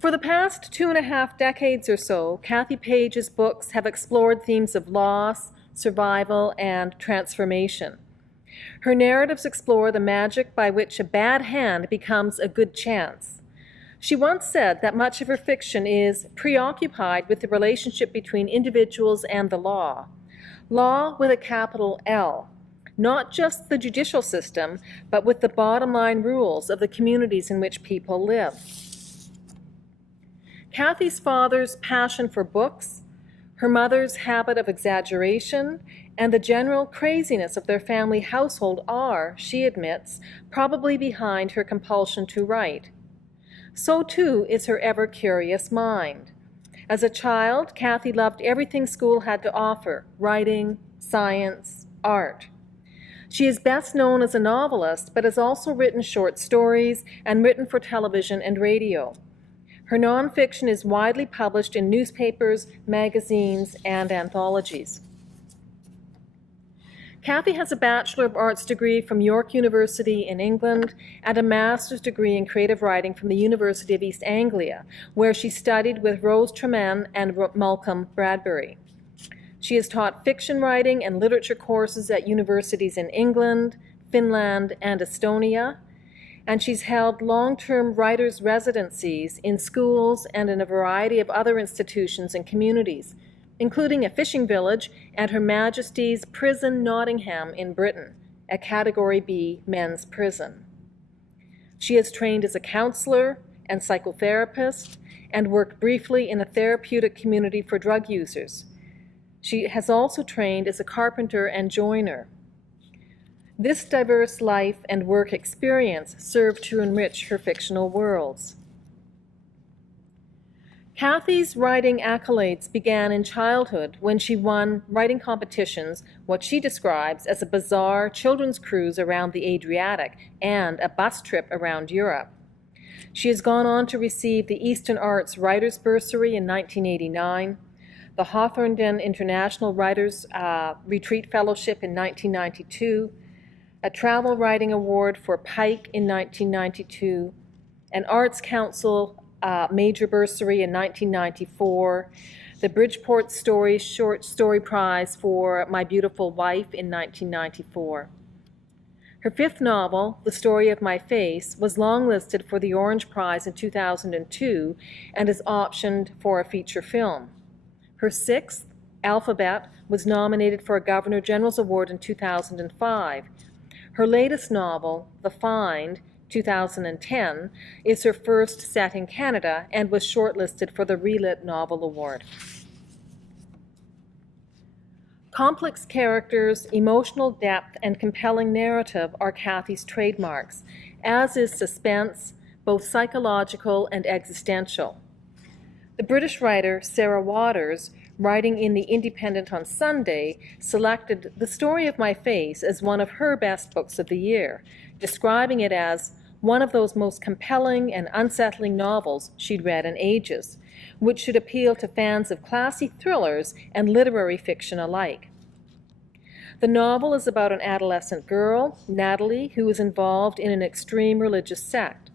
For the past 2.5 decades or so, Kathy Page's books have explored themes of loss, survival, and transformation. Her narratives explore the magic by which a bad hand becomes a good chance. She once said that much of her fiction is preoccupied with the relationship between individuals and the law. Law with a capital L. Not just the judicial system, but with the bottom line rules of the communities in which people live. Kathy's father's passion for books, her mother's habit of exaggeration, and the general craziness of their family household are, she admits, probably behind her compulsion to write. So too is her ever-curious mind. As a child, Kathy loved everything school had to offer: writing, science, art. She is best known as a novelist, but has also written short stories and written for television and radio. Her nonfiction is widely published in newspapers, magazines, and anthologies. Kathy has a Bachelor of Arts degree from York University in England and a master's degree in creative writing from the University of East Anglia, where she studied with Rose Tremaine and Malcolm Bradbury. She has taught fiction writing and literature courses at universities in England, Finland, and Estonia, and she's held long-term writers' residencies in schools and in a variety of other institutions and communities, including a fishing village and Her Majesty's Prison Nottingham in Britain, a Category B men's prison. She has trained as a counselor and psychotherapist and worked briefly in a therapeutic community for drug users. She has also trained as a carpenter and joiner. This diverse life and work experience served to enrich her fictional worlds. Kathy's writing accolades began in childhood when she won writing competitions, what she describes as a bizarre children's cruise around the Adriatic and a bus trip around Europe. She has gone on to receive the Eastern Arts Writers' Bursary in 1989, the Hawthornden International Writers' Retreat Fellowship in 1992, a Travel Writing Award for Pike in 1992, an Arts Council Major Bursary in 1994, the Bridgeport Stories Short Story Prize for My Beautiful Wife in 1994. Her fifth novel, The Story of My Face, was longlisted for the Orange Prize in 2002 and is optioned for a feature film. Her sixth, Alphabet, was nominated for a Governor General's Award in 2005. Her latest novel, The Find, 2010, is her first set in Canada and was shortlisted for the Relit Novel Award. Complex characters, emotional depth, and compelling narrative are Kathy's trademarks, as is suspense, both psychological and existential. The British writer Sarah Waters, writing in The Independent on Sunday, selected The Story of My Face as one of her best books of the year, describing it as one of those most compelling and unsettling novels she'd read in ages, which should appeal to fans of classy thrillers and literary fiction alike. The novel is about an adolescent girl, Natalie, who is involved in an extreme religious sect.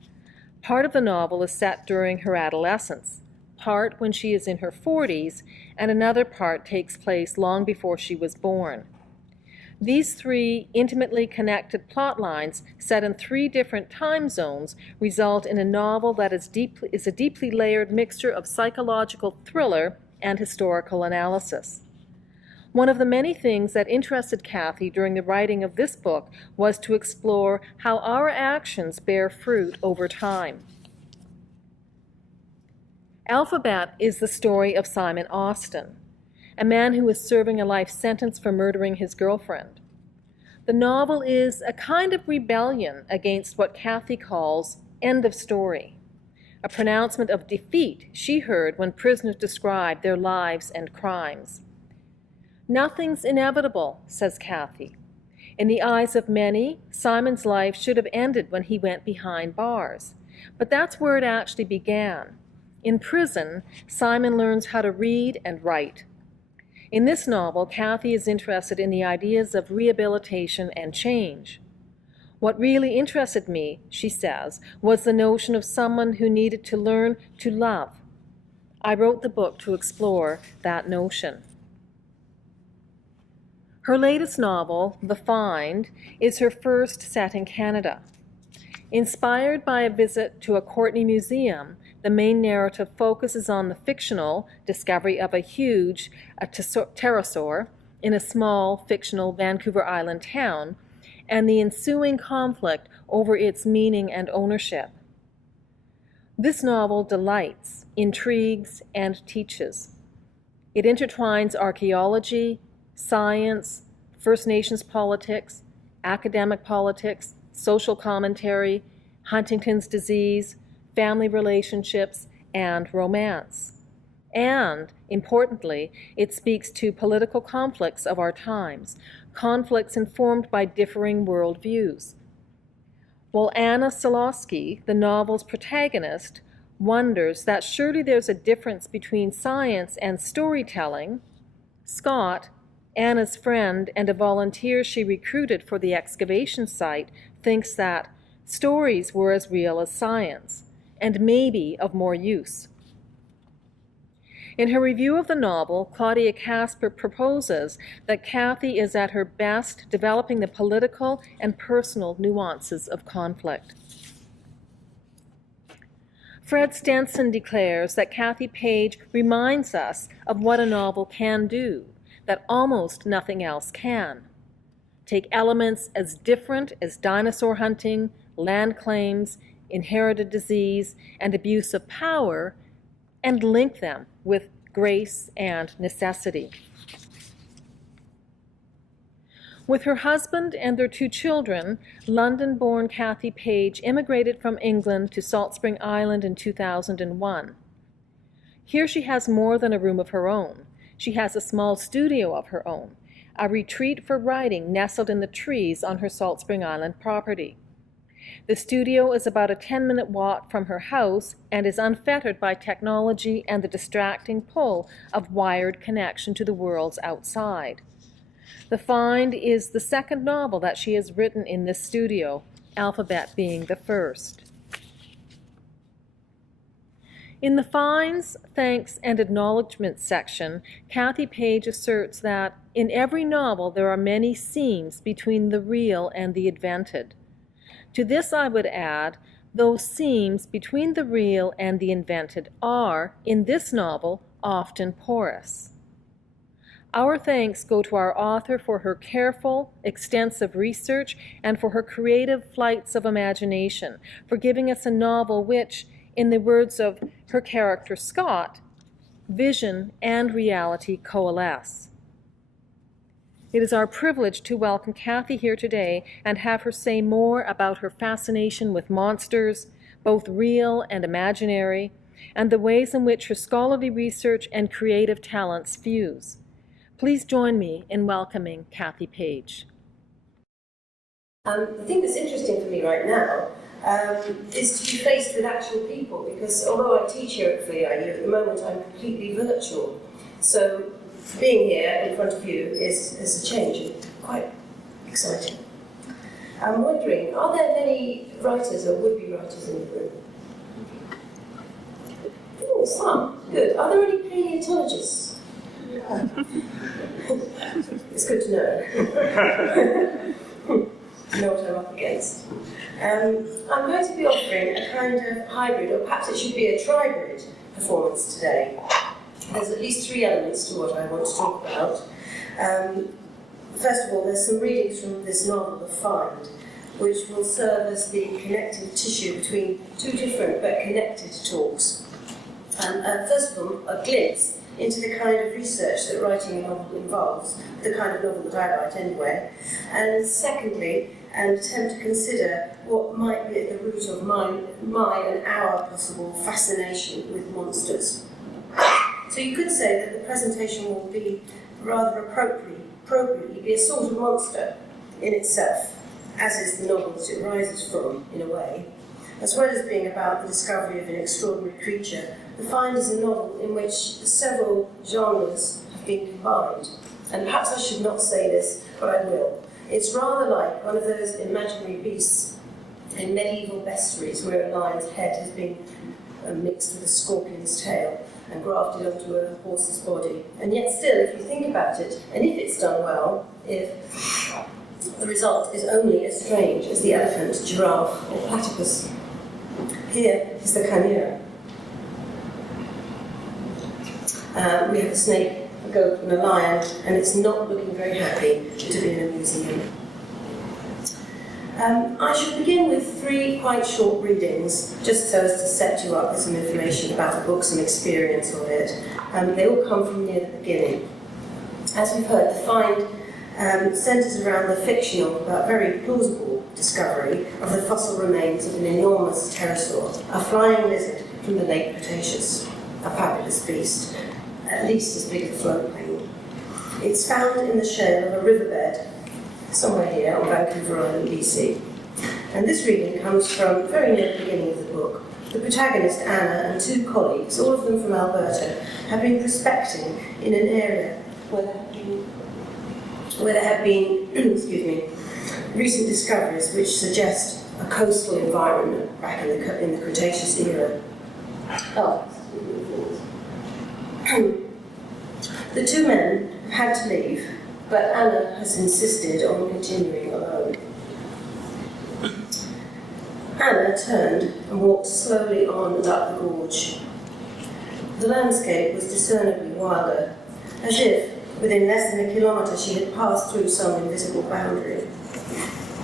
Part of the novel is set during her adolescence, part when she is in her 40s, and another part takes place long before she was born. These three intimately connected plot lines, set in 3 different time zones, result in a novel that is a deeply layered mixture of psychological thriller and historical analysis. One of the many things that interested Kathy during the writing of this book was to explore how our actions bear fruit over time. Alphabet is the story of Simon Austin, a man who is serving a life sentence for murdering his girlfriend. The novel is a kind of rebellion against what Kathy calls end of story, a pronouncement of defeat she heard when prisoners described their lives and crimes. Nothing's inevitable, says Kathy. In the eyes of many, Simon's life should have ended when he went behind bars, but that's where it actually began. In prison, Simon learns how to read and write. In this novel, Kathy is interested in the ideas of rehabilitation and change. What really interested me, she says, was the notion of someone who needed to learn to love. I wrote the book to explore that notion. Her latest novel, The Find, is her first set in Canada. Inspired by a visit to a Courtenay museum, the main narrative focuses on the fictional discovery of a huge pterosaur in a small, fictional Vancouver Island town, and the ensuing conflict over its meaning and ownership. This novel delights, intrigues, and teaches. It intertwines archaeology, science, First Nations politics, academic politics, social commentary, Huntington's disease, family relationships, and romance. And, importantly, it speaks to political conflicts of our times, conflicts informed by differing worldviews. While Anna Solowsky, the novel's protagonist, wonders that surely there's a difference between science and storytelling, Scott, Anna's friend and a volunteer she recruited for the excavation site, thinks that stories were as real as science, and maybe of more use. In her review of the novel, Claudia Casper proposes that Kathy is at her best developing the political and personal nuances of conflict. Fred Stenson declares that Kathy Page reminds us of what a novel can do, that almost nothing else can. Take elements as different as dinosaur hunting, land claims, inherited disease, and abuse of power, and link them with grace and necessity. With her husband and their 2 children, London-born Kathy Page immigrated from England to Salt Spring Island in 2001. Here she has more than a room of her own. She has a small studio of her own, a retreat for writing nestled in the trees on her Salt Spring Island property. The studio is about a 10-minute walk from her house and is unfettered by technology and the distracting pull of wired connection to the worlds outside. The Find is the second novel that she has written in this studio, Alphabet being the first. In the Finds, Thanks, and Acknowledgements section, Kathy Page asserts that in every novel there are many seams between the real and the invented. To this I would add, those seams between the real and the invented are, in this novel, often porous. Our thanks go to our author for her careful, extensive research and for her creative flights of imagination, for giving us a novel which, in the words of her character Scott, vision and reality coalesce. It is our privilege to welcome Kathy here today and have her say more about her fascination with monsters, both real and imaginary, and the ways in which her scholarly research and creative talents fuse. Please join me in welcoming Kathy Page. The thing that's interesting for me right now is to be faced with actual people, because although I teach here at FIIU, at the moment I'm completely virtual. So being here in front of you is a change and quite exciting. I'm wondering, are there many writers or would-be writers in the room? Oh, some. Good. Are there any paleontologists? It's good to know. Know what I'm up against. I'm going to be offering a kind of hybrid, or perhaps it should be a tribrid performance today. There's at least 3 elements to what I want to talk about. First of all, there's some readings from this novel, The Find, which will serve as the connective tissue between 2 different but connected talks. First of all, a glimpse into the kind of research that writing a novel involves, the kind of novel that I write anyway. And secondly, an attempt to consider what might be at the root of my and our possible fascination with monsters. So you could say that the presentation will be rather appropriately be a sort of monster in itself, as is the novel that it rises from, in a way. As well as being about the discovery of an extraordinary creature, The Find is a novel in which several genres have been combined. And perhaps I should not say this, but I will. It's rather like one of those imaginary beasts in medieval bestiaries where a lion's head has been mixed with a scorpion's tail and grafted onto a horse's body. And yet still, if you think about it, and if it's done well, if the result is only as strange as the elephant, giraffe, or platypus. Here is the chimera. We have a snake, a goat, and a lion, and it's not looking very happy to be in a museum. I should begin with 3 quite short readings, just so as to set you up with some information about the book, some experience of it. They all come from near the beginning. As we've heard, the find centres around the fictional but very plausible discovery of the fossil remains of an enormous pterosaur, a flying lizard from the Late Cretaceous, a fabulous beast, at least as big as a floatplane. It's found in the shale of a riverbed somewhere here on Vancouver Island, BC. And this reading comes from very near the beginning of the book. The protagonist, Anna, and 2 colleagues, all of them from Alberta, have been prospecting in an area where there have been excuse me, recent discoveries which suggest a coastal environment back in the Cretaceous era. The 2 men had to leave, but Anna has insisted on continuing alone. Anna turned and walked slowly on and up the gorge. The landscape was discernibly wilder, as if, within less than a kilometre, she had passed through some invisible boundary.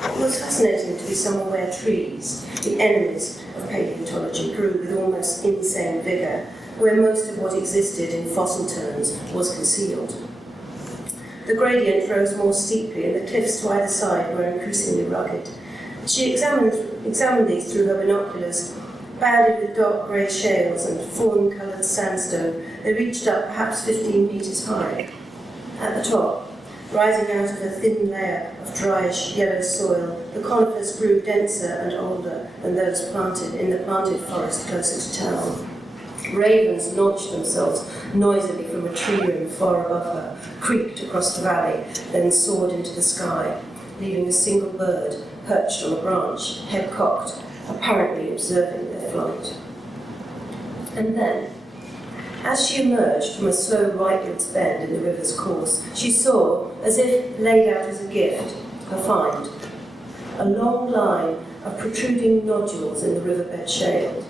It was fascinating to be somewhere where trees, the enemies of paleontology, grew with almost insane vigour, where most of what existed in fossil terms was concealed. The gradient rose more steeply, and the cliffs to either side were increasingly rugged. She examined these through her binoculars, bounded with dark grey shales and fawn-coloured sandstone. They reached up perhaps 15 metres high. At the top, rising out of a thin layer of dryish yellow soil, the conifers grew denser and older than those planted in the planted forest closer to town. Ravens launched themselves noisily from a tree ring far above her, creaked across the valley, then soared into the sky, leaving a single bird perched on a branch, head cocked, apparently observing their flight. And then, as she emerged from a slow rightwards bend in the river's course, she saw, as if laid out as a gift, her find. A long line of protruding nodules in the riverbed shale.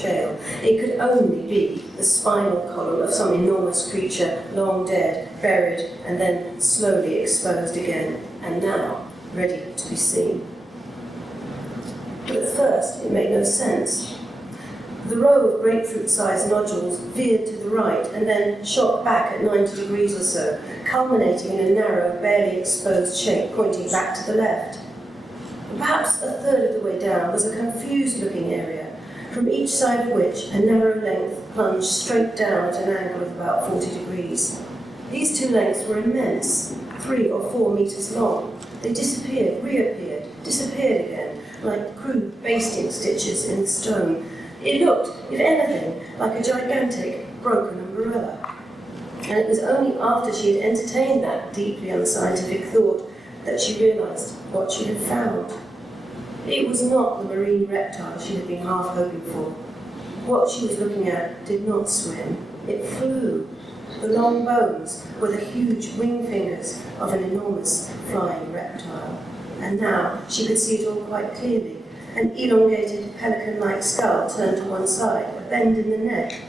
It could only be the spinal column of some enormous creature, long dead, buried, and then slowly exposed again, and now ready to be seen. But at first, it made no sense. The row of grapefruit-sized nodules veered to the right and then shot back at 90 degrees or so, culminating in a narrow, barely exposed shape pointing back to the left. Perhaps a third of the way down was a confused-looking area, from each side of which a narrow length plunged straight down at an angle of about 40 degrees. These 2 lengths were immense, 3 or 4 metres long. They disappeared, reappeared, disappeared again, like crude basting stitches in stone. It looked, if anything, like a gigantic, broken umbrella. And it was only after she had entertained that deeply unscientific thought that she realised what she had found. It was not the marine reptile she had been half hoping for. What she was looking at did not swim, it flew. The long bones were the huge wing fingers of an enormous flying reptile. And now she could see it all quite clearly. An elongated pelican-like skull turned to one side, a bend in the neck.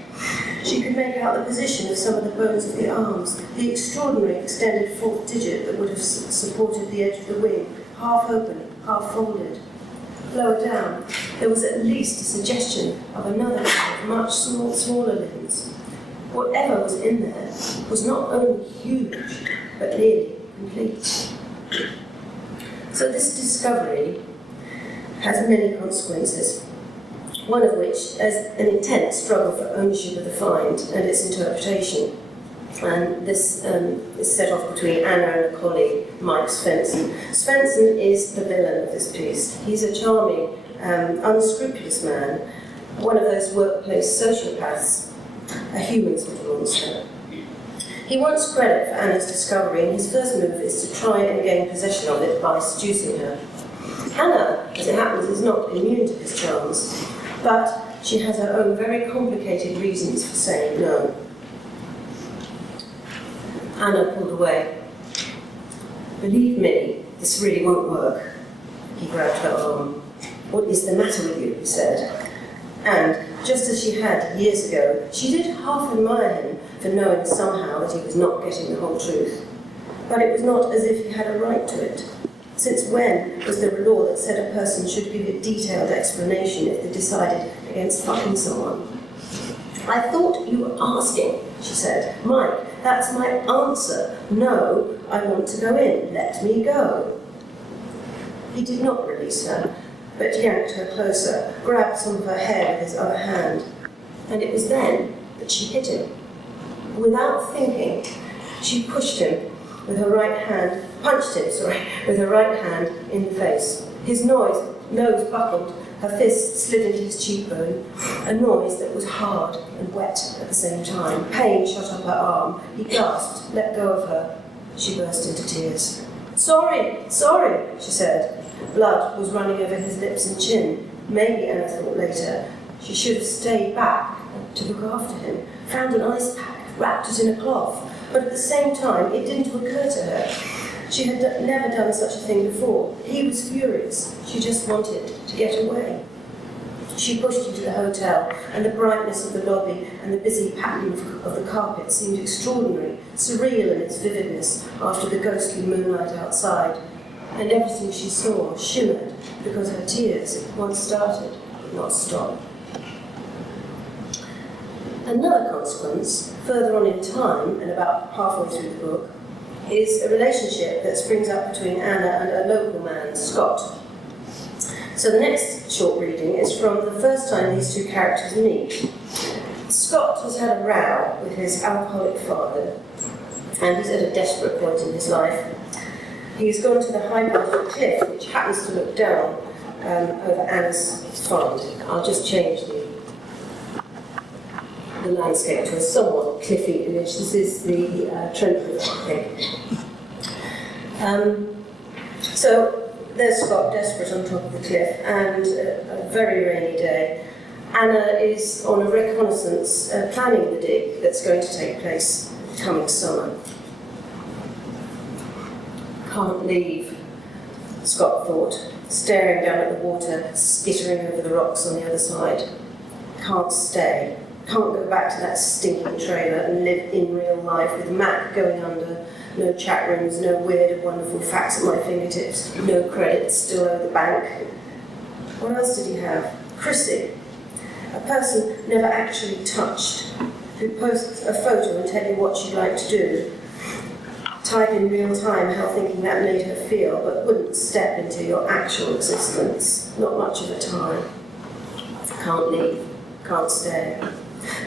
She could make out the position of some of the bones of the arms, the extraordinary extended 4th digit that would have supported the edge of the wing, half open, half folded. Lower down, there was at least a suggestion of another pair of much smaller limbs. Whatever was in there was not only huge, but nearly complete. So this discovery has many consequences, one of which is an intense struggle for ownership of the find and its interpretation. And this is set off between Anna and a colleague, Mike Svensson. Svensson is the villain of this piece. He's a charming, unscrupulous man, one of those workplace sociopaths, a human sort of monster. He wants credit for Anna's discovery, and his first move is to try and gain possession of it by seducing her. Anna, as it happens, is not immune to his charms, but she has her own very complicated reasons for saying no. Anna pulled away. "Believe me, this really won't work." He grabbed her arm. "What is the matter with you?" he said. And, just as she had years ago, she did half admire him for knowing somehow that he was not getting the whole truth. But it was not as if he had a right to it. Since when was there a law that said a person should give a detailed explanation if they decided against fucking someone? "I thought you were asking," she said. "Mike, that's my answer. No, I want to go in. Let me go." He did not release her, but yanked her closer, grabbed some of her hair with his other hand. And it was then that she hit him. Without thinking, she pushed him with her right hand, with her right hand in the face. His nose buckled, her fist slid into his cheekbone, a noise that was hard and wet at the same time. Pain shot up her arm. He gasped, let go of her. She burst into tears. Sorry, she said. Blood was running over his lips and chin. Maybe, Anna thought later, she should have stayed back to look after him, found an ice pack, wrapped it in a cloth. But at the same time, it didn't occur to her. She had never done such a thing before. He was furious. She just wanted to get away. She pushed into the hotel, and the brightness of the lobby and the busy pattern of the carpet seemed extraordinary, surreal in its vividness after the ghostly moonlight outside. And everything she saw shimmered because her tears, once started, would not stop. Another consequence, further on in time, and about halfway through the book, is a relationship that springs up between Anna and a local man, Scott. So the next short reading is from the first time these two characters meet. Scott has had a row with his alcoholic father, and he's at a desperate point in his life. He's gone to the high part of the cliff, which happens to look down over Anna's farm. I'll just change the landscape to a somewhat cliffy image. This is the Trent River, I think. So there's Scott, desperate on top of the cliff, and a very rainy day. Anna is on a reconnaissance, planning the dig that's going to take place coming summer. Can't leave, Scott thought, staring down at the water, skittering over the rocks on the other side. Can't stay. Can't go back to that stinking trailer and live in real life with Mac going under, no chat rooms, no weird and wonderful facts at my fingertips, no credits still owe the bank. What else did he have? Chrissy, a person never actually touched, who posts a photo and tell you what she'd like to do, type in real time how thinking that made her feel, but wouldn't step into your actual existence. Not much of a time. Can't leave, can't stay.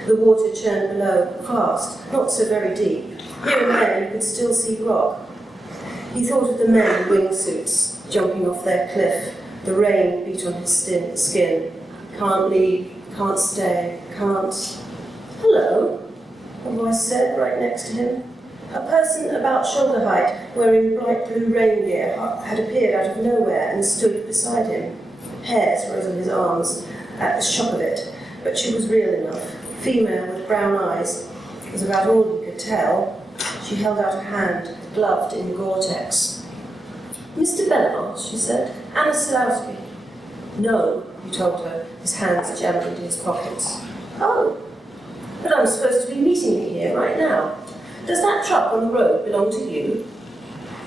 The water churned below, fast, not so very deep. Here and there you could still see rock. He thought of the men in wingsuits jumping off their cliff. The rain beat on his skin. Can't leave, can't stay, can't... Hello, a voice said right next to him. A person about shoulder height, wearing bright blue rain gear, had appeared out of nowhere and stood beside him. Hairs rose on his arms at the shock of it, but she was real enough. Female with brown eyes was about all he could tell. She held out a hand, gloved in Gore-Tex. "Mr. Bellevant," she said. "Anna Silowski." "No," he told her, his hands jammed into his pockets. "Oh, but I'm supposed to be meeting you here right now. Does that truck on the road belong to you?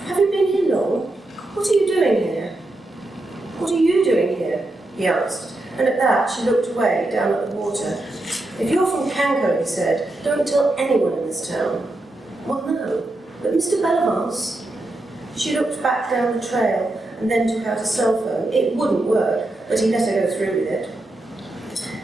Have you been here long? What are you doing here?" "What are you doing here?" he asked, and at that she looked away down at the water. "If you're from Canco," he said, "don't tell anyone in this town." "Well, no, but Mr. Bellevant's." She looked back down the trail and then took out a cell phone. It wouldn't work, but he let her go through with it.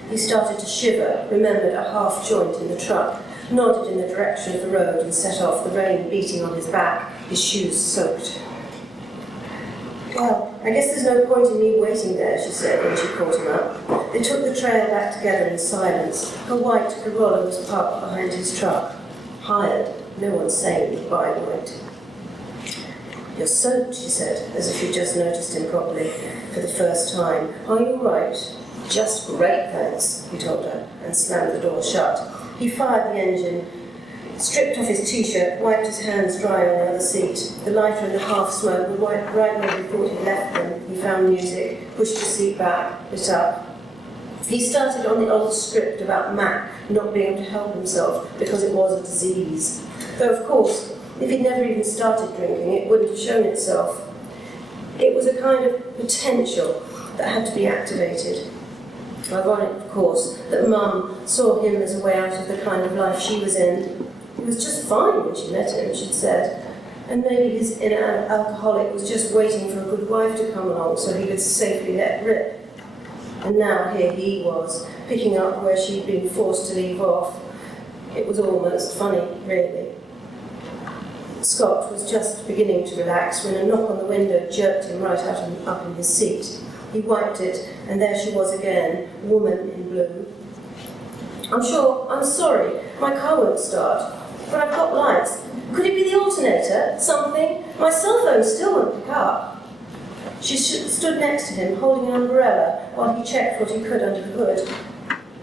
He started to shiver, remembered a half joint in the truck, nodded in the direction of the road and set off, the rain beating on his back, his shoes soaked. "Well, I guess there's no point in me waiting there," she said when she caught him up. They took the trail back together in silence. Her white Corolla was parked behind his truck. Hired. No one's saying goodbye, White. You're soaked, she said, as if she'd just noticed him properly for the first time. Are you all right? Just great, thanks, he told her, and slammed the door shut. He fired the engine, stripped off his T-shirt, wiped his hands dry on the other seat. The lighter and the half-smoke were right where he thought he'd left them. He found music, pushed his seat back, lit up. He started on the old script about Mac not being able to help himself because it was a disease. Though, of course, if he'd never even started drinking, it wouldn't have shown itself. It was a kind of potential that had to be activated. Ironic, of course, that Mum saw him as a way out of the kind of life she was in. He was just fine when she met him, she'd said. And maybe his inner alcoholic was just waiting for a good wife to come along so he could safely let rip. And now here he was, picking up where she'd been forced to leave off. It was almost funny, really. Scott was just beginning to relax when a knock on the window jerked him right up in his seat. He wiped it, and there she was again, woman in blue. I'm sorry, my car won't start, but I've got lights. Could it be the alternator? Something? My cell phone still won't pick up. She stood next to him, holding an umbrella, while he checked what he could under the hood.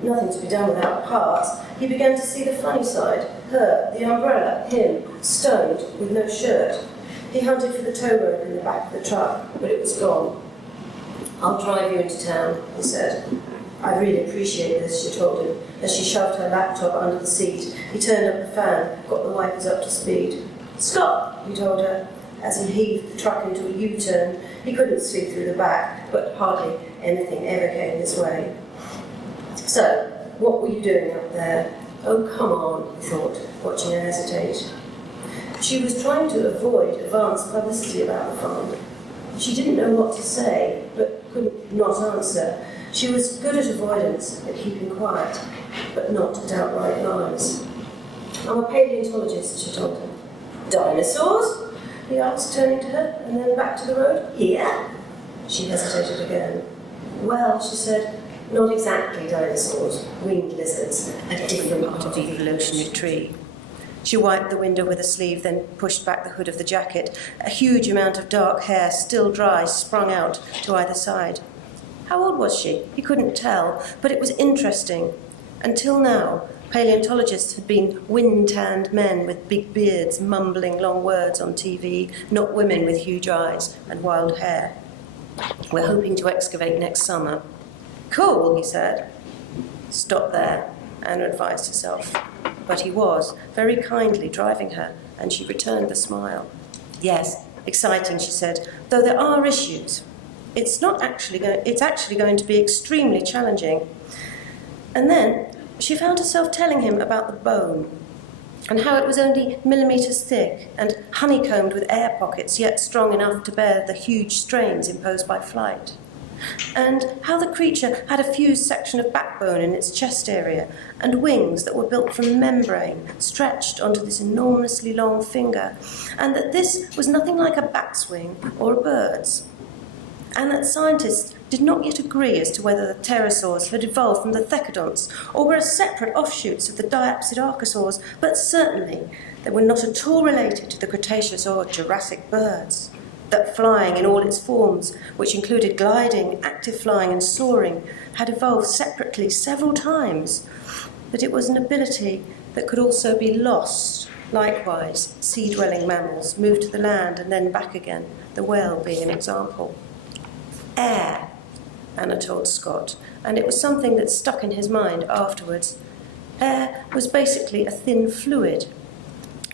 Nothing to be done without parts. He began to see the funny side. Her, the umbrella, him, stoned, with no shirt. He hunted for the tow rope in the back of the truck, but it was gone. I'll drive you into town, he said. I really appreciate this, she told him, as she shoved her laptop under the seat. He turned up the fan, got the wipers up to speed. Stop, he told her, as he heaved the truck into a U-turn. He couldn't see through the back, but hardly anything ever came his way. So, what were you doing up there? Oh, come on, he thought, watching her hesitate. She was trying to avoid advance publicity about the farm. She didn't know what to say, but could not answer. She was good at avoidance, at keeping quiet, but not at outright lies. I'm a paleontologist, she told him. Dinosaurs? He asked, turning to her, and then back to the road. Here? She hesitated again. Well, she said, not exactly dinosaurs, winged lizards, a different part of the evolutionary tree. She wiped the window with a sleeve, then pushed back the hood of the jacket. A huge amount of dark hair, still dry, sprung out to either side. How old was she? He couldn't tell, but it was interesting. Until now, paleontologists had been wind-tanned men with big beards mumbling long words on TV, not women with huge eyes and wild hair. We're hoping to excavate next summer. Cool, he said. Stop there, Anna advised herself. But he was, very kindly, driving her, and she returned the smile. Yes, exciting, she said, though there are issues. It's actually going to be extremely challenging. And then she found herself telling him about the bone, and how it was only millimetres thick and honeycombed with air pockets, yet strong enough to bear the huge strains imposed by flight. And how the creature had a fused section of backbone in its chest area, and wings that were built from membrane stretched onto this enormously long finger, and that this was nothing like a bat's wing or a bird's. And that scientists did not yet agree as to whether the pterosaurs had evolved from the thecodonts or were separate offshoots of the diapsid archosaurs, but certainly they were not at all related to the Cretaceous or Jurassic birds. That flying in all its forms, which included gliding, active flying and soaring, had evolved separately several times, that it was an ability that could also be lost. Likewise, sea-dwelling mammals moved to the land and then back again, the whale being an example. Air, Anna told Scott, and it was something that stuck in his mind afterwards. Air was basically a thin fluid.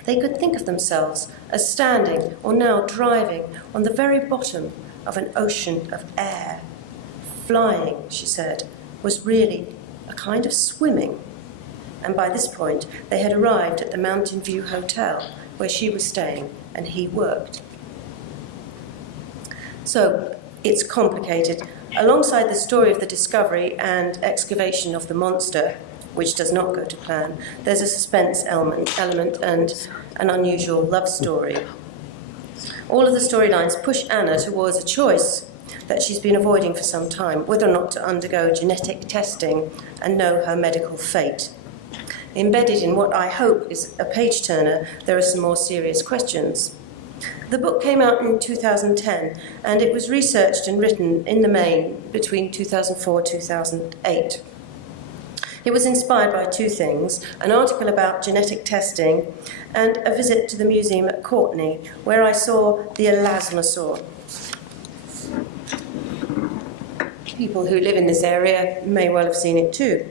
They could think of themselves as standing or now driving on the very bottom of an ocean of air. Flying, she said, was really a kind of swimming. And by this point, they had arrived at the Mountain View Hotel, where she was staying and he worked. So, it's complicated. Alongside the story of the discovery and excavation of the monster, which does not go to plan, there's a suspense element and an unusual love story. All of the storylines push Anna towards a choice that she's been avoiding for some time, whether or not to undergo genetic testing and know her medical fate. embedded in what I hope is a page-turner, there are some more serious questions. The book came out in 2010, and it was researched and written in the main between 2004 and 2008. It was inspired by two things: an article about genetic testing and a visit to the museum at Courtenay, where I saw the elasmosaur. People who live in this area may well have seen it too.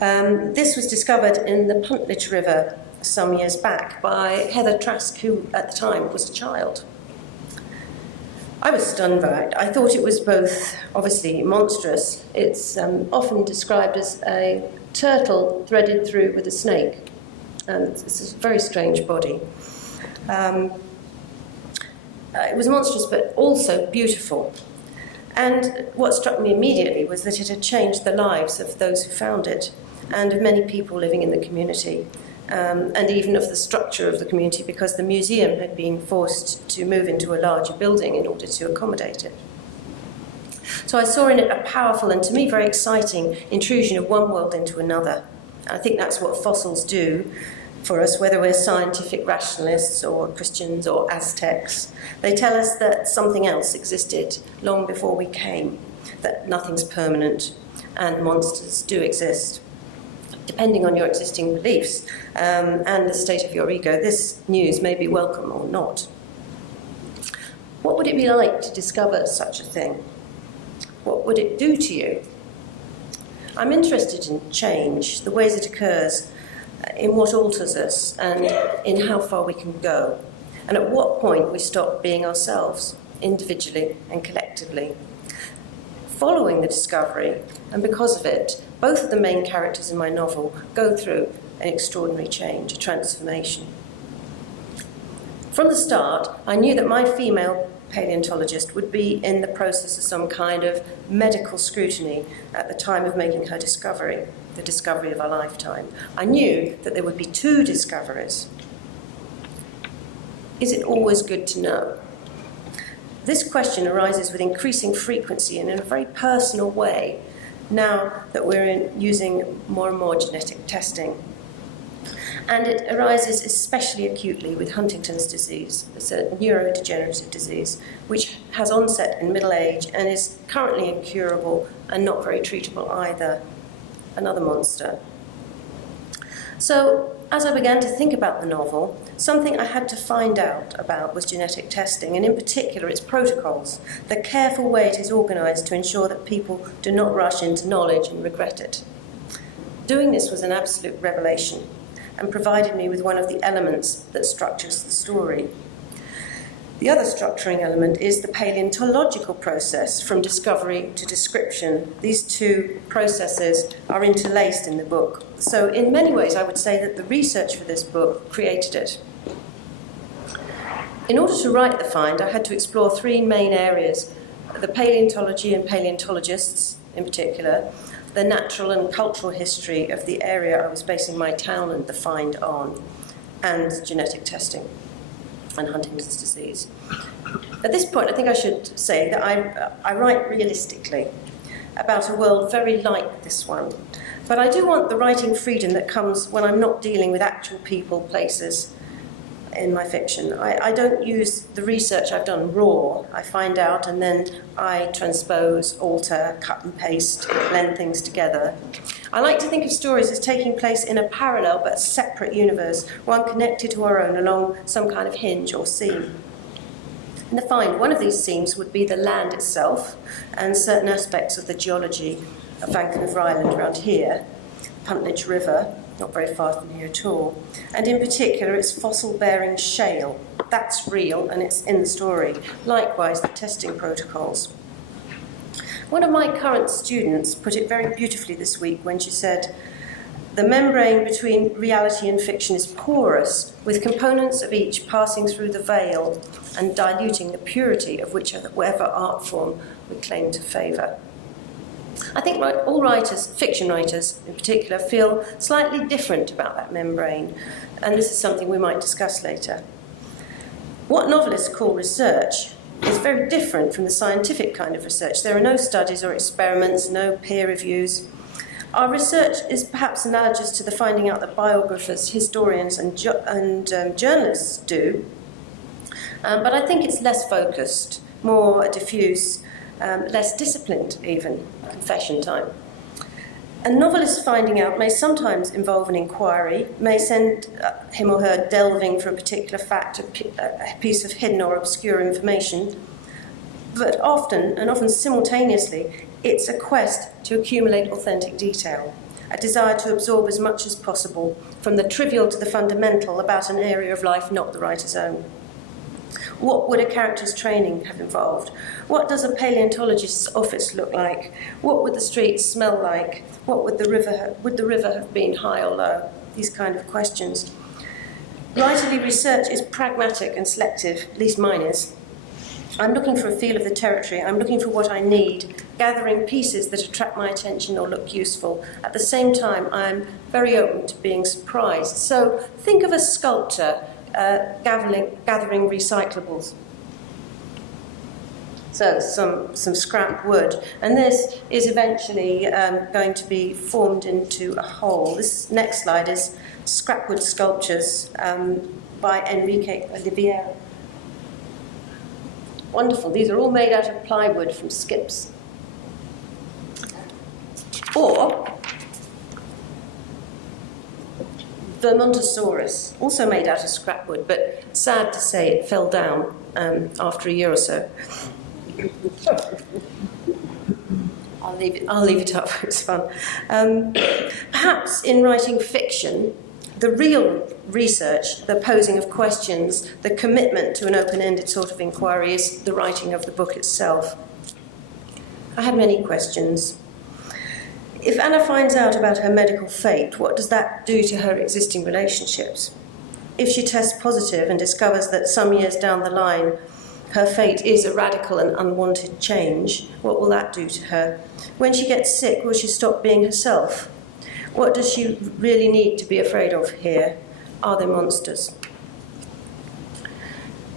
This was discovered in the Puntledge River some years back by Heather Trask, who at the time was a child. I was stunned by it. I thought it was both obviously monstrous. It's often described as a turtle threaded through with a snake. It's a very strange body. It was monstrous but also beautiful. And what struck me immediately was that it had changed the lives of those who found it and of many people living in the community. And even of the structure of the community, because the museum had been forced to move into a larger building in order to accommodate it. So I saw in it a powerful and, to me, very exciting intrusion of one world into another. I think that's what fossils do for us, whether we're scientific rationalists or Christians or Aztecs. They tell us that something else existed long before we came, that nothing's permanent, and monsters do exist. Depending on your existing beliefs and the state of your ego, this news may be welcome or not. What would it be like to discover such a thing? What would it do to you? I'm interested in change, the ways it occurs, in what alters us, and in how far we can go, and at what point we stop being ourselves, individually and collectively. Following the discovery, and because of it, both of the main characters in my novel go through an extraordinary change, a transformation. From the start, I knew that my female paleontologist would be in the process of some kind of medical scrutiny at the time of making her discovery, the discovery of a lifetime. I knew that there would be two discoveries. Is it always good to know? This question arises with increasing frequency and in a very personal way now that we're using more and more genetic testing. And it arises especially acutely with Huntington's disease. It's a neurodegenerative disease which has onset in middle age and is currently incurable and not very treatable either. Another monster. So, as I began to think about the novel, something I had to find out about was genetic testing, and in particular its protocols, the careful way it is organised to ensure that people do not rush into knowledge and regret it. Doing this was an absolute revelation and provided me with one of the elements that structures the story. The other structuring element is the paleontological process from discovery to description. These two processes are interlaced in the book. So in many ways, I would say that the research for this book created it. In order to write the find, I had to explore three main areas: the paleontology and paleontologists in particular, the natural and cultural history of the area I was basing my town and the find on, and genetic testing and Huntington's disease. At this point, I think I should say that I write realistically about a world very like this one, but I do want the writing freedom that comes when I'm not dealing with actual people, places in my fiction. I don't use the research I've done raw. I find out and then I transpose, alter, cut and paste, blend things together. I like to think of stories as taking place in a parallel but separate universe, one connected to our own along some kind of hinge or seam. In the find, one of these seams would be the land itself and certain aspects of the geology of Vancouver Island around here, Puntledge River, not very far from here at all, and in particular its fossil-bearing shale. That's real and it's in the story. Likewise, the testing protocols. One of my current students put it very beautifully this week when she said, "The membrane between reality and fiction is porous, with components of each passing through the veil and diluting the purity of whichever art form we claim to favour." I think all writers, fiction writers in particular, feel slightly different about that membrane, and this is something we might discuss later. What novelists call research is very different from the scientific kind of research. There are no studies or experiments, no peer reviews. Our research is perhaps analogous to the finding out that biographers, historians and journalists do, but I think it's less focused, more diffuse, less disciplined even, confession time. A novelist's finding out may sometimes involve an inquiry, may send him or her delving for a particular fact, a piece of hidden or obscure information, but often, and often simultaneously, it's a quest to accumulate authentic detail, a desire to absorb as much as possible, from the trivial to the fundamental, about an area of life not the writer's own. What would a character's training have involved? What does a paleontologist's office look like? What would the streets smell like? Would the river have been high or low? These kind of questions. Writerly research is pragmatic and selective, at least mine is. I'm looking for a feel of the territory. I'm looking for what I need, gathering pieces that attract my attention or look useful. At the same time, I'm very open to being surprised. So think of a sculptor gathering recyclables. So some scrap wood. And this is eventually going to be formed into a whole. This next slide is scrap wood sculptures by Enrique Oliveira. Wonderful. These are all made out of plywood from skips. Or Vermontosaurus, also made out of scrap wood, but sad to say it fell down after a year or so. I'll leave it up, it's fun. Perhaps in writing fiction, the real research, the posing of questions, the commitment to an open-ended sort of inquiry is the writing of the book itself. I had many questions. If Anna finds out about her medical fate, what does that do to her existing relationships? If she tests positive and discovers that some years down the line her fate is a radical and unwanted change, what will that do to her? When she gets sick, will she stop being herself? What does she really need to be afraid of here? Are there monsters?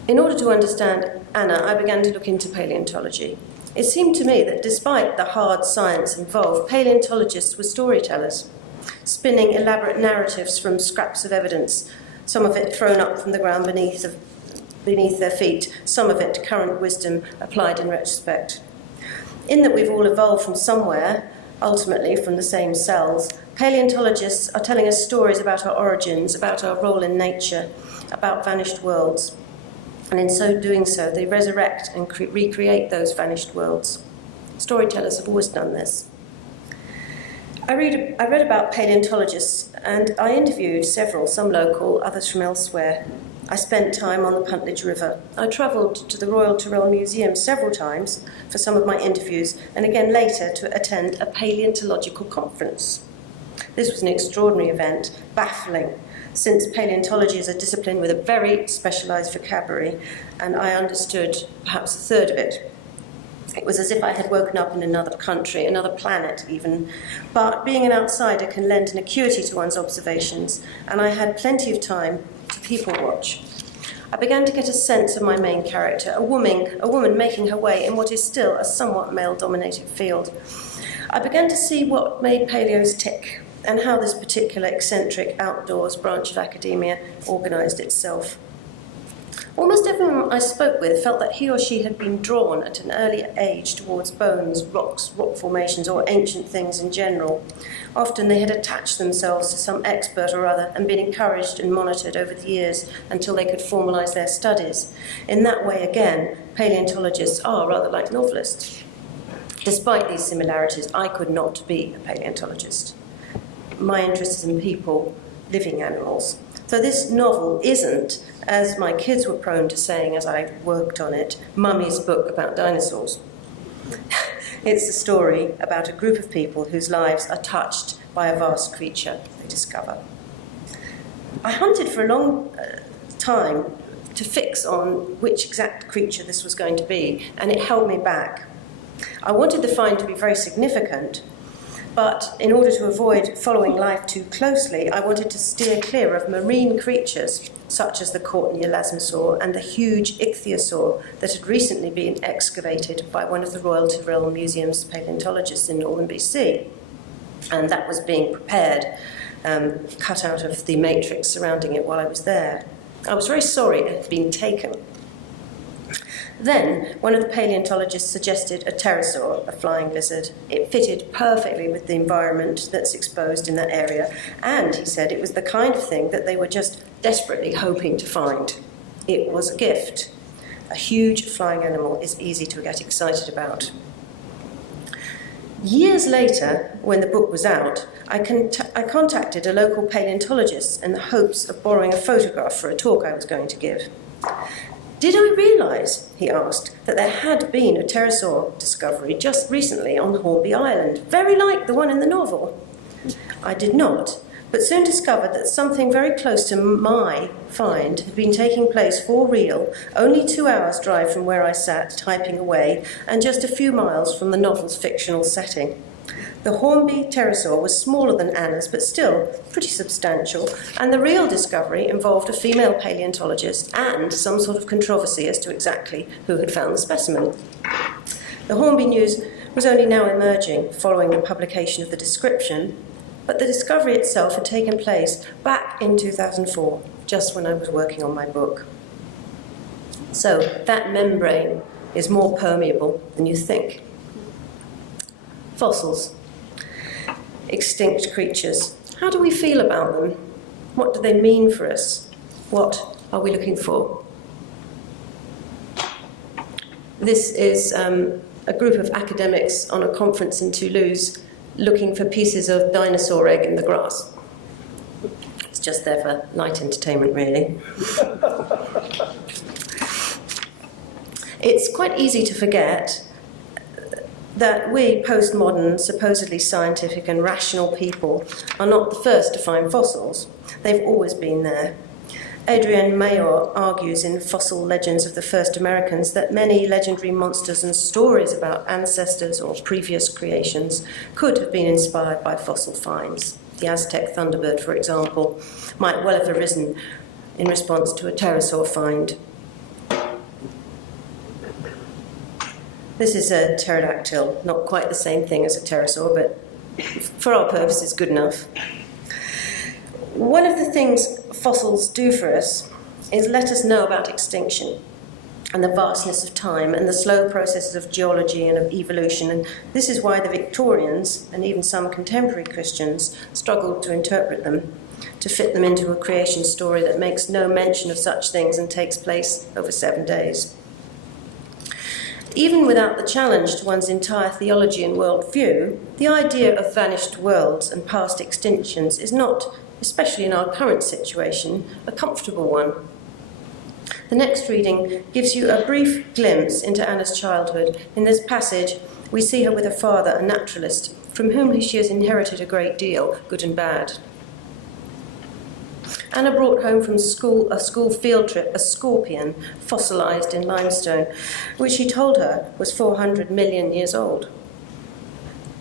In order to understand Anna, I began to look into paleontology. It seemed to me that despite the hard science involved, paleontologists were storytellers, spinning elaborate narratives from scraps of evidence, some of it thrown up from the ground beneath their feet, some of it current wisdom applied in retrospect. In that we've all evolved from somewhere, ultimately from the same cells, paleontologists are telling us stories about our origins, about our role in nature, about vanished worlds. And in so doing so, they resurrect and recreate those vanished worlds. Storytellers have always done this. I read about paleontologists, and I interviewed several, some local, others from elsewhere. I spent time on the Puntledge River. I travelled to the Royal Tyrrell Museum several times for some of my interviews, and again later to attend a paleontological conference. This was an extraordinary event, baffling, since paleontology is a discipline with a very specialised vocabulary, and I understood perhaps a third of it. It was as if I had woken up in another country, another planet even. But being an outsider can lend an acuity to one's observations, and I had plenty of time to people watch. I began to get a sense of my main character, a woman making her way in what is still a somewhat male-dominated field. I began to see what made paleos tick, and how this particular eccentric outdoors branch of academia organised itself. Almost everyone I spoke with felt that he or she had been drawn at an early age towards bones, rocks, rock formations, or ancient things in general. Often they had attached themselves to some expert or other and been encouraged and monitored over the years until they could formalise their studies. In that way, again, paleontologists are rather like novelists. Despite these similarities, I could not be a paleontologist. My interest is in people, living animals. So this novel isn't, as my kids were prone to saying as I worked on it, Mummy's book about dinosaurs. It's a story about a group of people whose lives are touched by a vast creature they discover. I hunted for a long time to fix on which exact creature this was going to be, and it held me back. I wanted the find to be very significant, but in order to avoid following life too closely, I wanted to steer clear of marine creatures, such as the Courtenay elasmosaur and the huge ichthyosaur that had recently been excavated by one of the Royal Tyrrell Museum's paleontologists in northern BC. and that was being prepared, cut out of the matrix surrounding it while I was there. I was very sorry it had been taken. Then, one of the paleontologists suggested a pterosaur, a flying lizard. It fitted perfectly with the environment that's exposed in that area, and he said it was the kind of thing that they were just desperately hoping to find. It was a gift. A huge flying animal is easy to get excited about. Years later, when the book was out, I contacted a local paleontologist in the hopes of borrowing a photograph for a talk I was going to give. Did I realise, he asked, that there had been a pterosaur discovery just recently on Hornby Island, very like the one in the novel? I did not, but soon discovered that something very close to my find had been taking place for real, only 2 hours' drive from where I sat typing away, and just a few miles from the novel's fictional setting. The Hornby pterosaur was smaller than Anna's, but still pretty substantial, and the real discovery involved a female paleontologist and some sort of controversy as to exactly who had found the specimen. The Hornby news was only now emerging following the publication of the description, but the discovery itself had taken place back in 2004, just when I was working on my book. So that membrane is more permeable than you think. Fossils. Extinct creatures. How do we feel about them? What do they mean for us? What are we looking for? This is a group of academics on a conference in Toulouse looking for pieces of dinosaur egg in the grass. It's just there for light entertainment, really. It's quite easy to forget that we postmodern, supposedly scientific and rational people are not the first to find fossils. They've always been there. Adrienne Mayor argues in Fossil Legends of the First Americans that many legendary monsters and stories about ancestors or previous creations could have been inspired by fossil finds. The Aztec thunderbird, for example, might well have arisen in response to a pterosaur find. This is a pterodactyl, not quite the same thing as a pterosaur, but for our purposes, good enough. One of the things fossils do for us is let us know about extinction and the vastness of time and the slow processes of geology and of evolution. And this is why the Victorians, and even some contemporary Christians, struggled to interpret them, to fit them into a creation story that makes no mention of such things and takes place over 7 days. Even without the challenge to one's entire theology and worldview, the idea of vanished worlds and past extinctions is not, especially in our current situation, a comfortable one. The next reading gives you a brief glimpse into Anna's childhood. In this passage, we see her with her father, a naturalist, from whom she has inherited a great deal, good and bad. Anna brought home from school a school field trip a scorpion fossilised in limestone, which she told her was 400 million years old.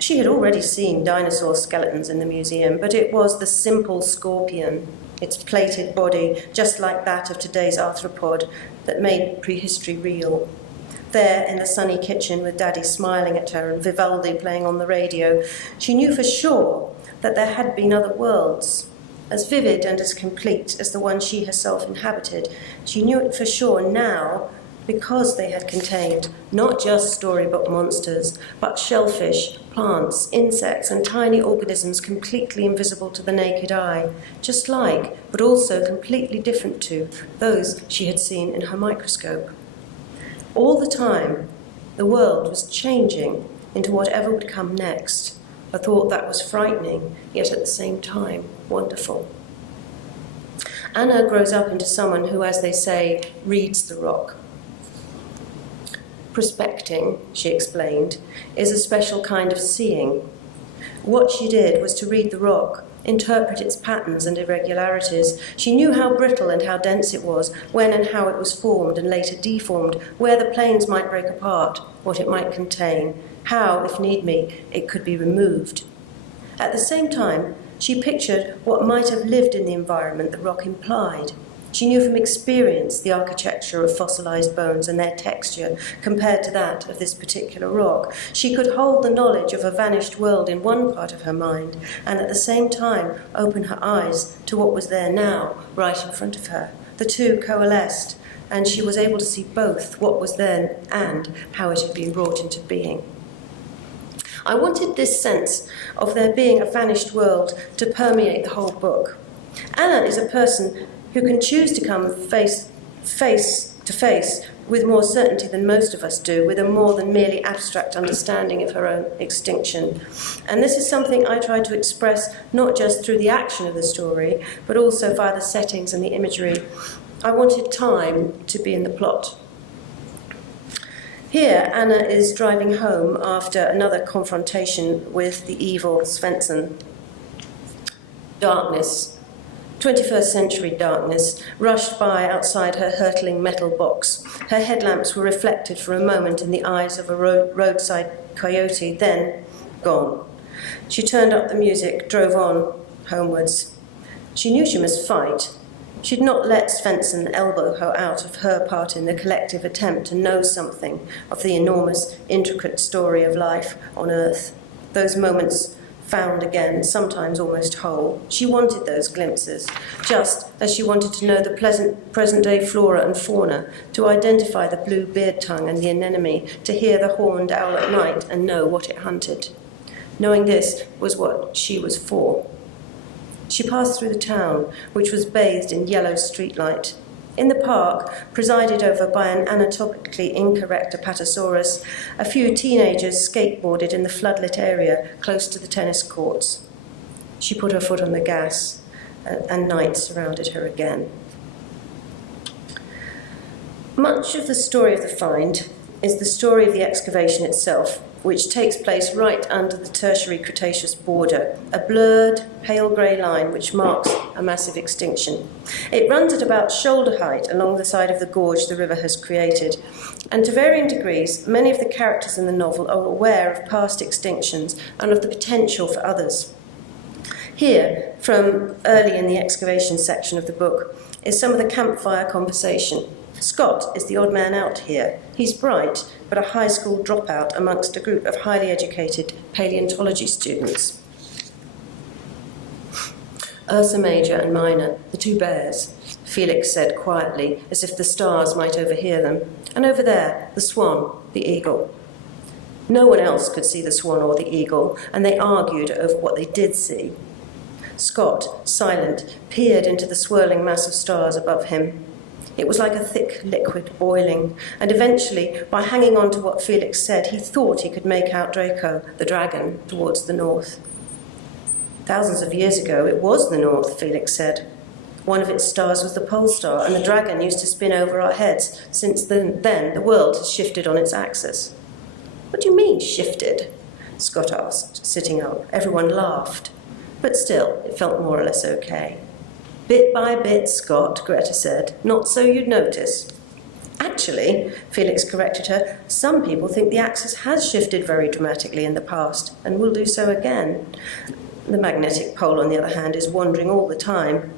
She had already seen dinosaur skeletons in the museum, but it was the simple scorpion, its plated body, just like that of today's arthropod, that made prehistory real. There, in the sunny kitchen with Daddy smiling at her and Vivaldi playing on the radio, she knew for sure that there had been other worlds, as vivid and as complete as the one she herself inhabited. She knew it for sure now because they had contained not just storybook monsters, but shellfish, plants, insects, and tiny organisms completely invisible to the naked eye, just like, but also completely different to, those she had seen in her microscope. All the time, the world was changing into whatever would come next, a thought that was frightening, yet at the same time wonderful. Anna grows up into someone who, as they say, reads the rock. Prospecting, she explained, is a special kind of seeing. What she did was to read the rock, interpret its patterns and irregularities. She knew how brittle and how dense it was, when and how it was formed and later deformed, where the planes might break apart, what it might contain, how, if need be, it could be removed. At the same time, she pictured what might have lived in the environment the rock implied. She knew from experience the architecture of fossilized bones and their texture compared to that of this particular rock. She could hold the knowledge of a vanished world in one part of her mind and at the same time open her eyes to what was there now, right in front of her. The two coalesced, and she was able to see both what was then and how it had been brought into being. I wanted this sense of there being a vanished world to permeate the whole book. Anna is a person who can choose to come face to face with more certainty than most of us do, with a more than merely abstract understanding of her own extinction. And this is something I try to express not just through the action of the story, but also via the settings and the imagery. I wanted time to be in the plot. Here, Anna is driving home after another confrontation with the evil Svensson. Darkness, 21st century darkness, rushed by outside her hurtling metal box. Her headlamps were reflected for a moment in the eyes of a roadside coyote, then gone. She turned up the music, drove on, homewards. She knew she must fight. She'd not let Svensson elbow her out of her part in the collective attempt to know something of the enormous, intricate story of life on Earth. Those moments found again, sometimes almost whole. She wanted those glimpses, just as she wanted to know the pleasant present-day flora and fauna, to identify the blue beard tongue and the anemone, to hear the horned owl at night and know what it hunted. Knowing this was what she was for. She passed through the town, which was bathed in yellow streetlight. In the park, presided over by an anatomically incorrect apatosaurus, a few teenagers skateboarded in the floodlit area close to the tennis courts. She put her foot on the gas, and night surrounded her again. Much of the story of the find is the story of the excavation itself, which takes place right under the tertiary Cretaceous border, a blurred, pale grey line which marks a massive extinction. It runs at about shoulder height along the side of the gorge the river has created, and to varying degrees, many of the characters in the novel are aware of past extinctions and of the potential for others. Here, from early in the excavation section of the book, is some of the campfire conversation. Scott is the odd man out here. He's bright, but a high school dropout amongst a group of highly educated paleontology students. Ursa Major and Minor, the two bears, Felix said quietly, as if the stars might overhear them. And over there, the swan, the eagle. No one else could see the swan or the eagle, and they argued over what they did see. Scott, silent, peered into the swirling mass of stars above him. It was like a thick liquid boiling, and eventually, by hanging on to what Felix said, he thought he could make out Draco, the dragon, towards the north. Thousands of years ago, it was the north, Felix said. One of its stars was the pole star, and the dragon used to spin over our heads. Since then the world has shifted on its axis. What do you mean, shifted? Scott asked, sitting up. Everyone laughed. But still, it felt more or less okay. Bit by bit, Scott, Greta said. Not so you'd notice. Actually, Felix corrected her, some people think the axis has shifted very dramatically in the past, and will do so again. The magnetic pole, on the other hand, is wandering all the time.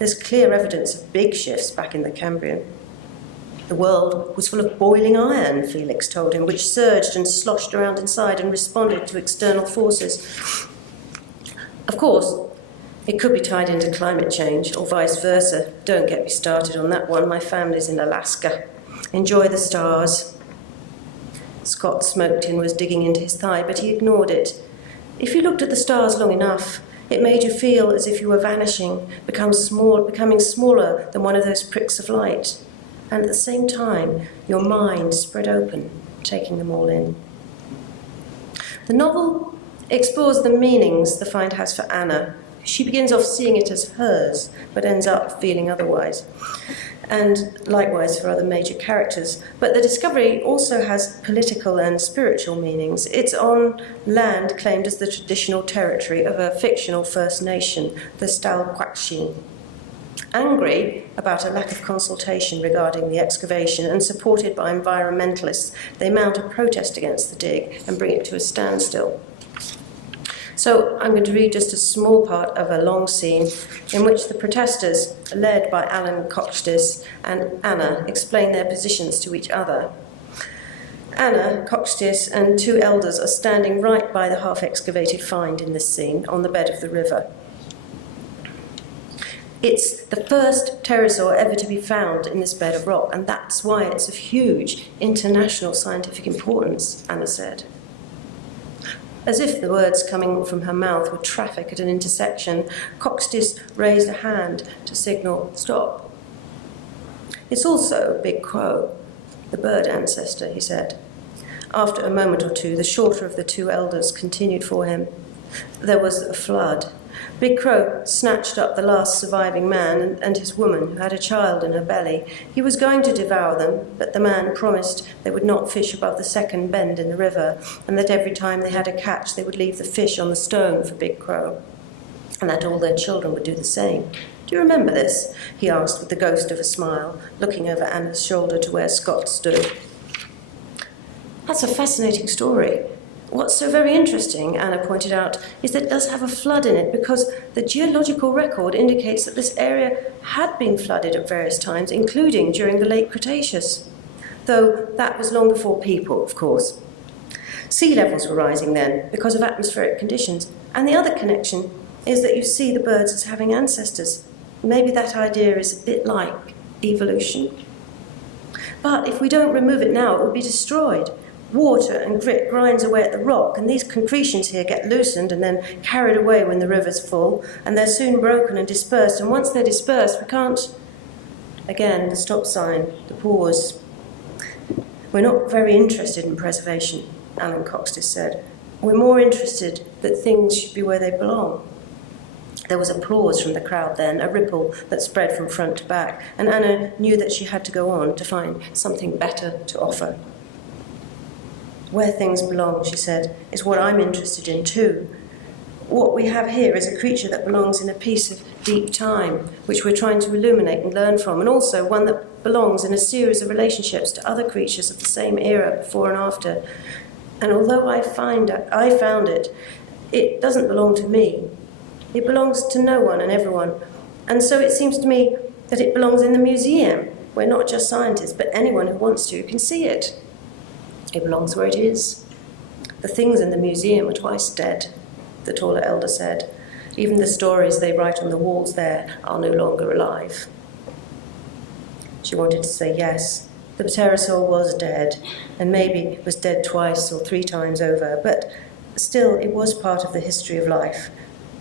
There's clear evidence of big shifts back in the Cambrian. The world was full of boiling iron, Felix told him, which surged and sloshed around inside and responded to external forces. Of course, it could be tied into climate change, or vice versa. Don't get me started on that one. My family's in Alaska. Enjoy the stars. Scott smoked and was digging into his thigh, but he ignored it. If you looked at the stars long enough, it made you feel as if you were vanishing, becoming smaller than one of those pricks of light. And at the same time, your mind spread open, taking them all in. The novel explores the meanings the find has for Anna. She begins off seeing it as hers, but ends up feeling otherwise. And likewise for other major characters. But the discovery also has political and spiritual meanings. It's on land claimed as the traditional territory of a fictional First Nation, the Stalquatchie. Angry about a lack of consultation regarding the excavation and supported by environmentalists, they mount a protest against the dig and bring it to a standstill. So I'm going to read just a small part of a long scene in which the protesters, led by Alan Courtenay and Anna, explain their positions to each other. Anna, Courtenay, and two elders are standing right by the half-excavated find in this scene on the bed of the river. It's the first pterosaur ever to be found in this bed of rock, and that's why it's of huge international scientific importance, Anna said. As if the words coming from her mouth were traffic at an intersection, Courtenay raised a hand to signal stop. It's also Big Crow, the bird ancestor, he said. After a moment or two, the shorter of the two elders continued for him. There was a flood. Big Crow snatched up the last surviving man and his woman, who had a child in her belly. He was going to devour them, but the man promised they would not fish above the second bend in the river, and that every time they had a catch, they would leave the fish on the stone for Big Crow, and that all their children would do the same. Do you remember this? He asked with the ghost of a smile, looking over Anna's shoulder to where Scott stood. That's a fascinating story. What's so very interesting, Anna pointed out, is that it does have a flood in it because the geological record indicates that this area had been flooded at various times, including during the Late Cretaceous, though that was long before people, of course. Sea levels were rising then because of atmospheric conditions, and the other connection is that you see the birds as having ancestors. Maybe that idea is a bit like evolution. But if we don't remove it now, it will be destroyed. Water and grit grinds away at the rock, and these concretions here get loosened and then carried away when the river's full, and they're soon broken and dispersed, and once they're dispersed, we can't... Again, the stop sign, the pause. We're not very interested in preservation, Alan Courtenay said. We're more interested that things should be where they belong. There was applause from the crowd then, a ripple that spread from front to back, and Anna knew that she had to go on to find something better to offer. Where things belong, she said, is what I'm interested in too. What we have here is a creature that belongs in a piece of deep time, which we're trying to illuminate and learn from, and also one that belongs in a series of relationships to other creatures of the same era, before and after. And although I found it, it doesn't belong to me. It belongs to no one and everyone. And so it seems to me that it belongs in the museum, where not just scientists, but anyone who wants to can see it. It belongs where it is. The things in the museum are twice dead, the taller elder said. Even the stories they write on the walls there are no longer alive. She wanted to say yes. The pterosaur was dead, and maybe was dead twice or 3 times over, but still it was part of the history of life.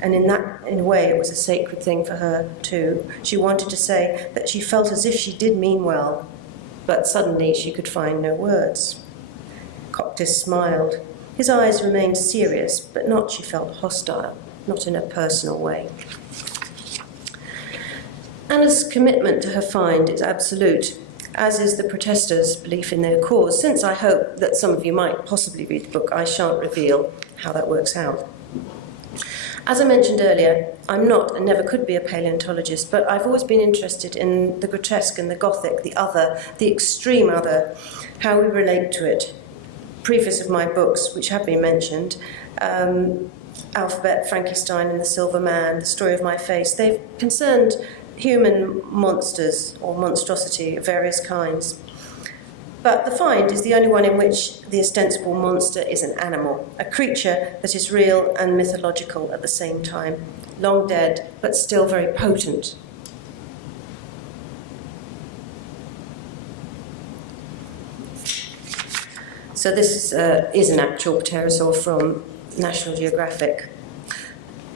And in a way, it was a sacred thing for her too. She wanted to say that she felt as if she did mean well, but suddenly she could find no words. Courtenay smiled. His eyes remained serious, but not, she felt, hostile, not in a personal way. Anna's commitment to her find is absolute, as is the protesters' belief in their cause. Since I hope that some of you might possibly read the book, I shan't reveal how that works out. As I mentioned earlier, I'm not and never could be a paleontologist, but I've always been interested in the grotesque and the gothic, the other, the extreme other, how we relate to it. Preface of my books, which have been mentioned, Alphabet, Frankenstein and the Silver Man, The Story of My Face, they've concerned human monsters or monstrosity of various kinds. But the find is the only one in which the ostensible monster is an animal, a creature that is real and mythological at the same time, long dead, but still very potent. So this is an actual pterosaur from National Geographic.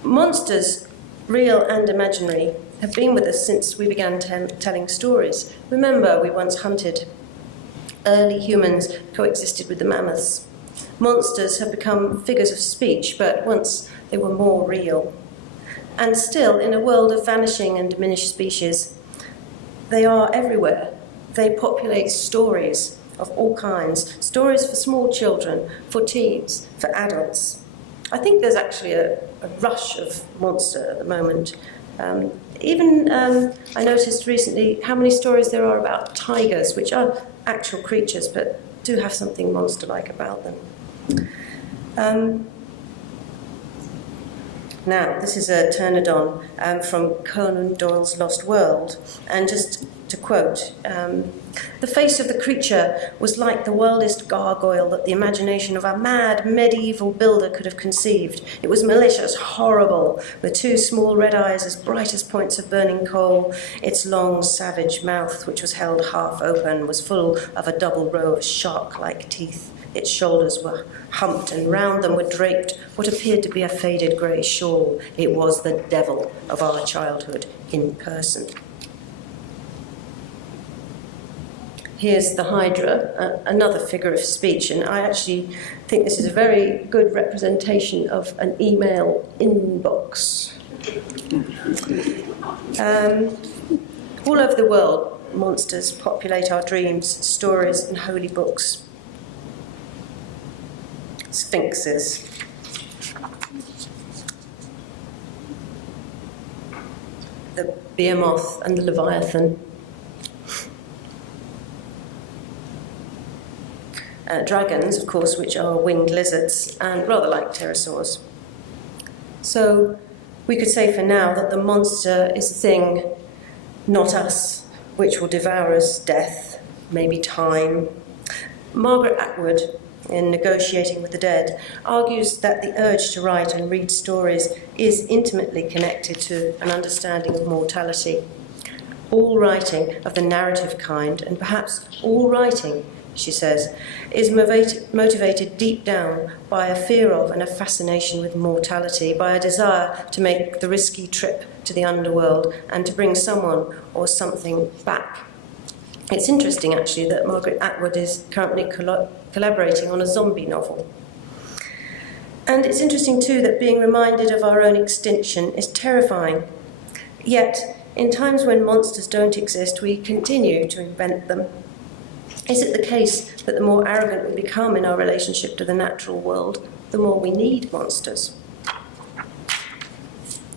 Monsters, real and imaginary, have been with us since we began telling stories. Remember, we once hunted. Early humans coexisted with the mammoths. Monsters have become figures of speech, but once they were more real. And still, in a world of vanishing and diminished species, they are everywhere. They populate stories of all kinds, stories for small children, for teens, for adults. I think there's actually a rush of monster at the moment. I noticed recently how many stories there are about tigers, which are actual creatures but do have something monster-like about them. Now, this is a Pteranodon from Conan Doyle's Lost World, and just to quote, the face of the creature was like the wildest gargoyle that the imagination of a mad medieval builder could have conceived. It was malicious, horrible, with two small red eyes as bright as points of burning coal. Its long, savage mouth, which was held half open, was full of a double row of shark-like teeth. Its shoulders were humped, and round them were draped what appeared to be a faded grey shawl. It was the devil of our childhood in person. Here's the Hydra, another figure of speech, and I actually think this is a very good representation of an email inbox. All over the world, monsters populate our dreams, stories, and holy books. Sphinxes. The behemoth and the leviathan. Dragons, of course, which are winged lizards and rather like pterosaurs. So we could say for now that the monster is the thing, not us, which will devour us, death, maybe time. Margaret Atwood, in Negotiating with the Dead, argues that the urge to write and read stories is intimately connected to an understanding of mortality. All writing of the narrative kind, and perhaps all writing, she says, is motivated deep down by a fear of and a fascination with mortality, by a desire to make the risky trip to the underworld and to bring someone or something back. It's interesting, actually, that Margaret Atwood is currently collaborating on a zombie novel. And it's interesting, too, that being reminded of our own extinction is terrifying. Yet, in times when monsters don't exist, we continue to invent them. Is it the case that the more arrogant we become in our relationship to the natural world, the more we need monsters?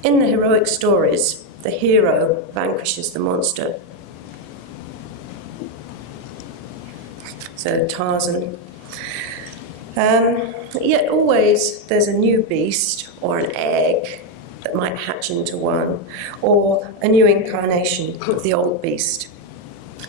In the heroic stories, the hero vanquishes the monster. So Tarzan. Yet always there's a new beast or an egg that might hatch into one, or a new incarnation of the old beast.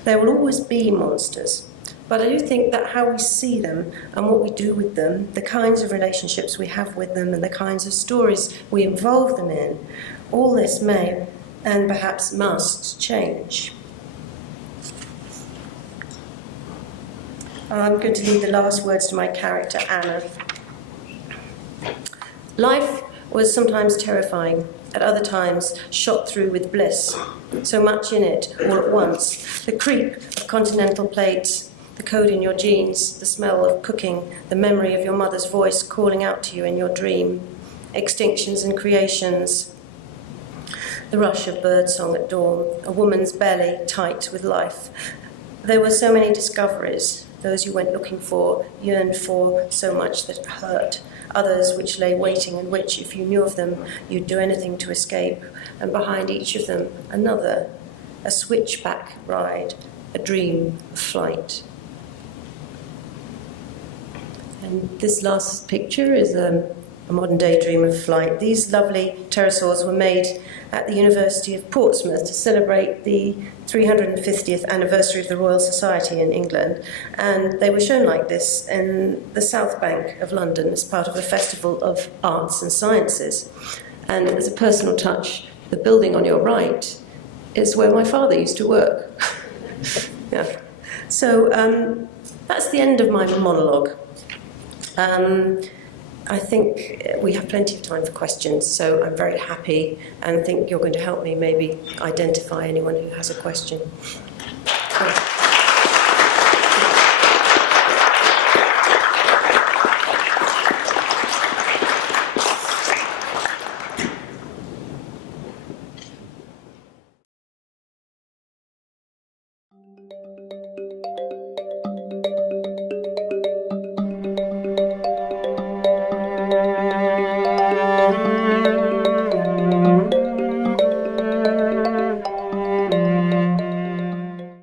There will always be monsters, but I do think that how we see them and what we do with them, the kinds of relationships we have with them and the kinds of stories we involve them in, all this may and perhaps must change. I'm going to leave the last words to my character, Anna. Life was sometimes terrifying, at other times shot through with bliss. So much in it, all at once. The creep of continental plates, the code in your jeans, the smell of cooking, the memory of your mother's voice calling out to you in your dream, extinctions and creations, the rush of birdsong at dawn, a woman's belly tight with life. There were so many discoveries, those you went looking for, yearned for so much that it hurt, others which lay waiting and which, if you knew of them, you'd do anything to escape, and behind each of them, another, a switchback ride, a dream of flight. And this last picture is a modern-day dream of flight. These lovely pterosaurs were made at the University of Portsmouth to celebrate the 350th anniversary of the Royal Society in England, and they were shown like this in the South Bank of London as part of a festival of arts and sciences. And as a personal touch, the building on your right is where my father used to work. Yeah. So that's the end of my monologue. I think we have plenty of time for questions, so I'm very happy and think you're going to help me maybe identify anyone who has a question.